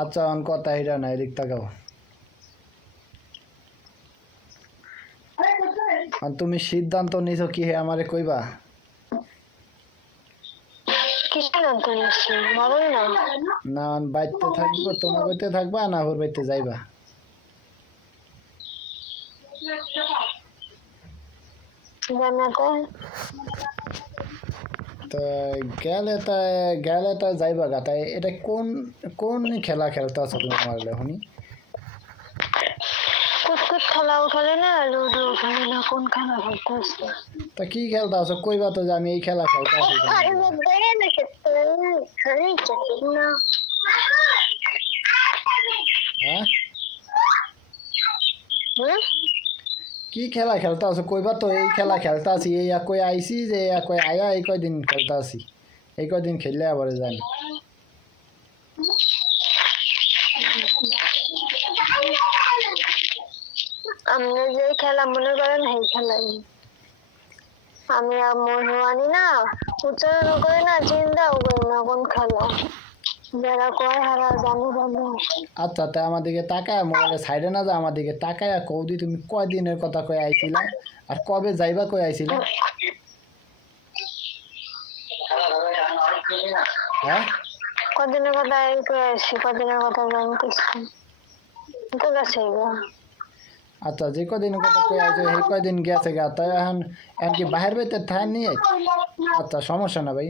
আচ্ছা অন কথা এটা না এদিক তাকাও আর তুমি সিদ্ধান্ত নিছো কি হে আমারে কইবা কি সিদ্ধান্ত নিয়েছি বলোই না। না বাইতে থাকবো তোমার বাইতে থাকবা না ওর বাইতে যাইবা জানাতে তো গেলে তো যাইবা গা তাই এটা কোন কোন খেলা খেলতে আছো তুমি আমার এখনই কুতকুত খেলাও খেলে না লুডো খেলে না কোন খেলা খেলতে আসছে তা কি খেলতে আছো কইবা তো যে আমি এই খেলা খেলতে আছি হ্যাঁ কি খেলা খেলতে আছো কইবা তো এই খেলা খেলতে আছি এই কই আইছি যে কই আয়া এই কয়দিন খেলতে আছি এই কয়দিন খেললে আবার জানি আমি যে খেলা মনে করেন এই খেলাই আমি আর মনে না উচ্চারণ করে না চিন্তাও করি না কোন খেলা যারা কয় হারা জানি জানি আচ্ছা তা আমার দিকে তাকায় মোবাইলের সাইডে না যা আমার দিকে তাকায় কৌদি তুমি কয়দিনের কথা কই আইছিলা আর কবে যাইবা কই আইছিলা হ্যাঁ কদিনের কথা এই করে আসছি কদিনের কথা জানতেছি তো গেছে আচ্ছা যে কদিনের কথা কই আইছো সেই কয়দিন গেছে গা তাই এখন এখন কি বাহির বাইতে ঠাই নিয়ে আচ্ছা সমস্যা না ভাই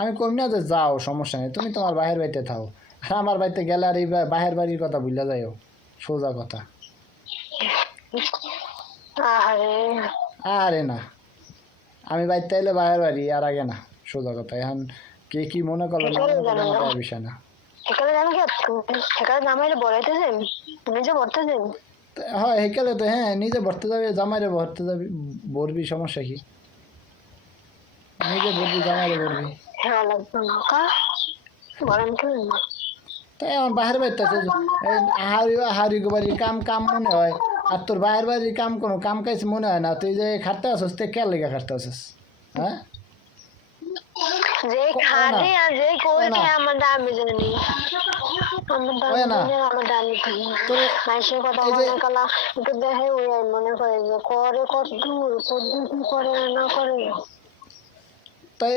আমি কম না যে যাও সমস্যা নেই তুমি তোমার বাহির বাড়িতে থাও আর আমার বাড়িতে গেলে আর এই বাহির বাড়ির কথা ভুলে যাইও সোজা কথা আরে না আমি বাড়িতে এলে বাহির বাড়ি আর আগে না সোজা কথা এখন কে কি মনে করলো না মনে করলো আমার বিষয় না এখানে জানো কি এখানে জামাইরে বলাইতে যাই নিজে ভরতে যাই হয় হেকালে তো হ্যাঁ নিজে ভরতে যাবে জামাইরে ভরতে যাবি ভরবি সমস্যা কি নিজে ভরবি জামাইরে ভরবি হ্যাঁ লাগবে না কা বলেন কি তাই আমার বাহির বাড়িতে হারি হারি বাড়ির কাম কাম মনে হয় আর তোর বাহির বাড়ির কাম কোনো কাম কাজ মনে হয় না তুই যে খাটতে আসছিস তে কে লেগে খাটতে আসছিস হ্যাঁ যে খাটে আর যে কোই কে আমার দাম জানি আমার দাম জানি মাইসের কথা মনে কলা একটু দেখে ওই মনে করে যে করে কত দূর কি করে না করে তাই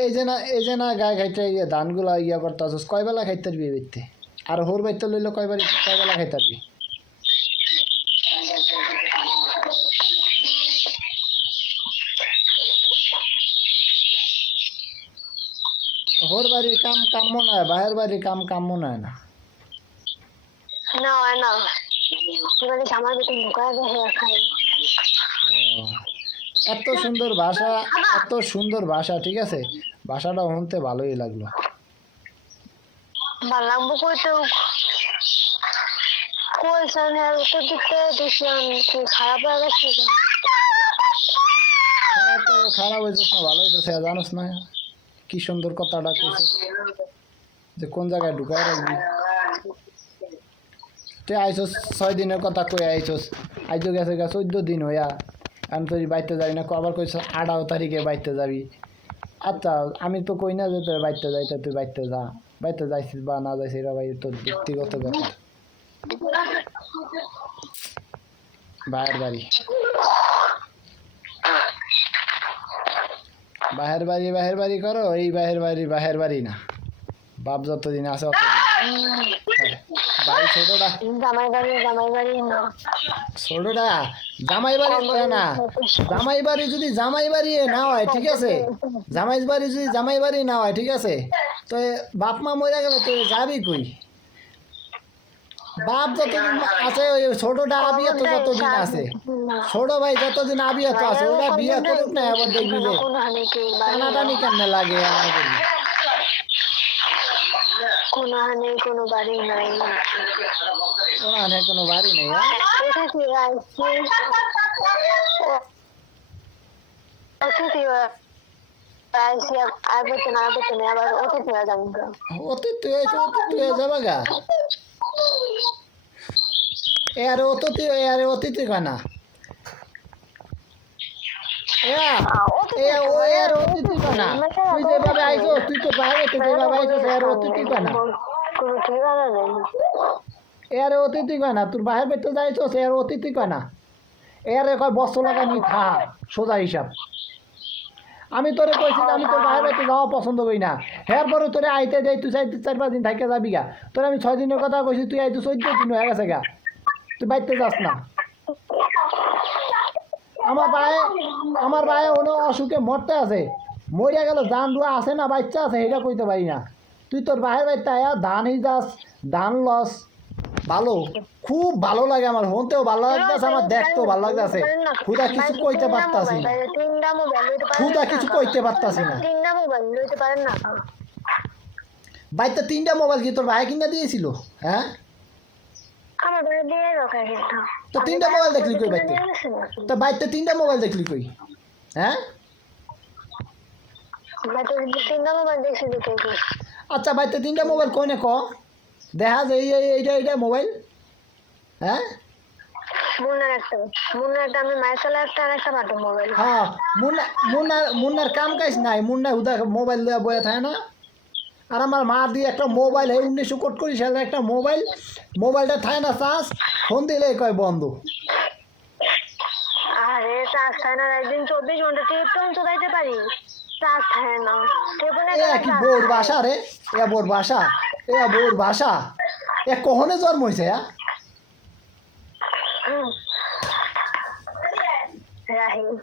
এই যে না গায়ে খাইতে ধানগুলা ইয়া করতে আসছিস কয় বেলা খাইতে পারবি বেরতে আর হোর বাইতে লইলে কয় বেলা খাইতে পারবি হোর বাড়ির কাম কাম মনে হয় বাহির বাড়ির কাম কাম মনে হয় না না হয় না এবারে আমার বেতন ঢুকায় দেখে খাই এত সুন্দর ভাষা ঠিক আছে ভাষাটা শুনতে ভালোই লাগলো ভালো লাগবো কইতে কইছেন আর উত্তর দিতে দিছেন কি খারাপ লাগছে খারাপ হয়েছে না ভালো হয়েছে জানোস না কি সুন্দর কথাটা কইছিস যে কোন জায়গায় ঢুকায় রাখবি তুই আইসস 6 দিনের কথা কই আইসস আইতো গেছে 14 দিন হইয়া এখন তুই বাইতে যাবি না আবার কইস 18 তারিখে বাইতে যাবি আচ্ছা আমি তো কই না যে তোর বাইতে যাইতে তুই বাইতে যা বাইতে যাইছিস বা না যাইছিস এটা ভাই তোর ব্যক্তিগত ব্যাপার বাহির বাড়ি করো এই বাহির বাড়ি না বাপ যতদিন আছে বাড়ি ছোটটা জামাই বাড়ি না ছোটটা জামাই বাড়ি করে না জামাই বাড়ি যদি জামাই বাড়ি না হয় ঠিক আছে জামাই বাড়ি যদি জামাই বাড়ি না হয় ঠিক আছে তো বাপ মা মরে গেলে তো যাবি কই বাপ যতদিন আছে ওই ছোটটা আবিয়া তো যতদিন আছে ছোট ভাই যতদিন আবিয়া তো আছে ওরা বিয়ে করুক না আবার দেখবি যে টানাটানি কেমনে লাগে আমাদের কোনো বাড়ি নাই কোনো বাড়ি নেই অতিথি যাবা গা এর অতিথি কানা অতিথি কানা তুই যেভাবে আইছো তুই তো বাইরে তুই যেভাবে আইছো এর অতিথি কানা কোনো ঠিকানা নেই। এর অতিথি কয় না, তোর বাহের বাড়িতে যাইছস এর অতিথি কয় না, এর কয় বস্ত্র লাগাই নি থা, সোজা হিসাব। আমি তোরে কইছি যে আমি তোর বাহের বাড়িতে যাওয়া পছন্দ করি না, এর পরে তোরে আইতে যাই তুই চাই 4-5 দিন থাইকে যাবি গা। তোরে আমি 6 দিনের কথা কইছি, তুই আইতে 14 দিন হয়ে গেছে গা, তুই বাড়িতে যাস না। আমার ভাই কোনো অসুখে মরতে আছে, মরিয়া গেল ধান রুয়া আছে না বাচ্চা আছে এটা কইতে পারি না। তুই তোর বাহের বাড়িতে আয়া ধানই যাস, ধান লস, ভালো, খুব ভালো লাগে আমার, হনতেও ভালো লাগতেছে, আমার দেখতেও ভালো লাগতেছে। খুদা কিছু কইতে পারতাছি না, খুদা কিছু কইতে পারতাছি না। তিনটা মোবাইল লইতে পারেন না? বাড়িতে 3টা মোবাইল কি তোর ভাই কিনা দিয়েছিল? হ্যাঁ, আমার বাড়ি দিয়ে রাখা কিন্তু তো 3টা মোবাইল দেখলি কই বাড়িতে? তো বাড়িতে 3টা মোবাইল দেখলি কই? হ্যাঁ, তিনটা মোবাইল দেখছি দেখে কি? আচ্ছা বাড়িতে 3টা মোবাইল কই না ক দেখা যায় এইটা মোবাইল। হ্যাঁ, মুন্নার আমি মাইসালা একটা আর একটা বাটন মোবাইল। হ্যাঁ, মুন্নার কাম কাজ নাই, মুন্না হুদা মোবাইল লইয়া বয়ে থাকে না। আর আমার মা দিয়ে একটা মোবাইল, এই 1941 সালের একটা মোবাইল, মোবাইলটা থাকে না চার্জ, ফোন দিলে কয় বন্ধ। আরে চার্জ থাকে না, একদিন 24 ঘন্টা টেলিফোন চলাইতে পারি, চার্জ থাকে না। এ কি বোর ভাষা রে, এ বোর ভাষা, এ বোর ভাষা, এ কখনে জন্ম হয়েছে? রাহিম